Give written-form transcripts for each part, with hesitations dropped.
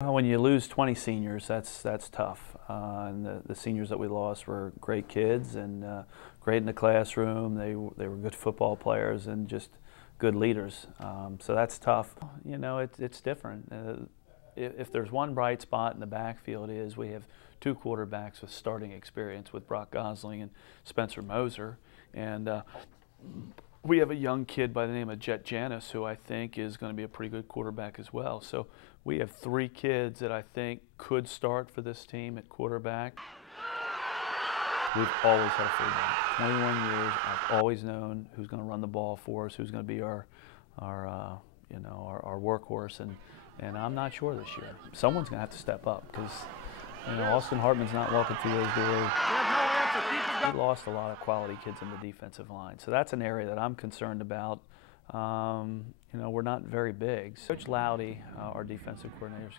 Well, when you lose 20 seniors, that's tough. And the seniors that we lost were great kids and great in the classroom. They were good football players and just good leaders. So that's tough. You know, it's different. If there's one bright spot in the backfield is we have two quarterbacks with starting experience with Brock Gosling and Spencer Moser. And we have a young kid by the name of Jet Janis who I think is going to be a pretty good quarterback as well. So we have three kids that I think could start for this team at quarterback. We've always had a fullback. 21 years, I've always known who's going to run the ball for us, who's going to be our workhorse, and I'm not sure this year. Someone's going to have to step up because Austin Hartman's not walking through those doors. We lost a lot of quality kids in the defensive line, so that's an area that I'm concerned about. We're not very big. Coach Loudy, our defensive coordinator,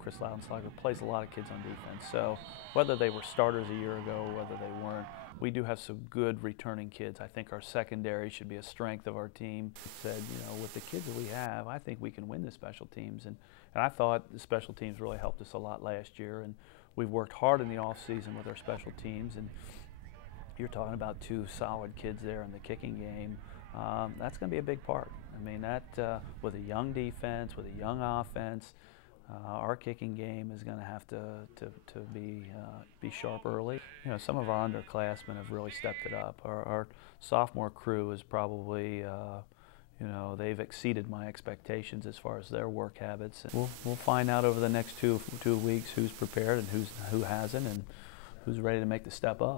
Chris Loudenslager, plays a lot of kids on defense. So whether they were starters a year ago or whether they weren't, we do have some good returning kids. I think our secondary should be a strength of our team. Said, with the kids that we have, I think we can win the special teams. And I thought the special teams really helped us a lot last year. And we've worked hard in the offseason with our special teams. And you're talking about two solid kids there in the kicking game. That's going to be a big part. I mean, with a young defense, with a young offense, our kicking game is going to have to be sharp early. Some of our underclassmen have really stepped it up. Our sophomore crew is probably, they've exceeded my expectations as far as their work habits. We'll find out over the next two weeks who's prepared and who hasn't, and who's ready to make the step up.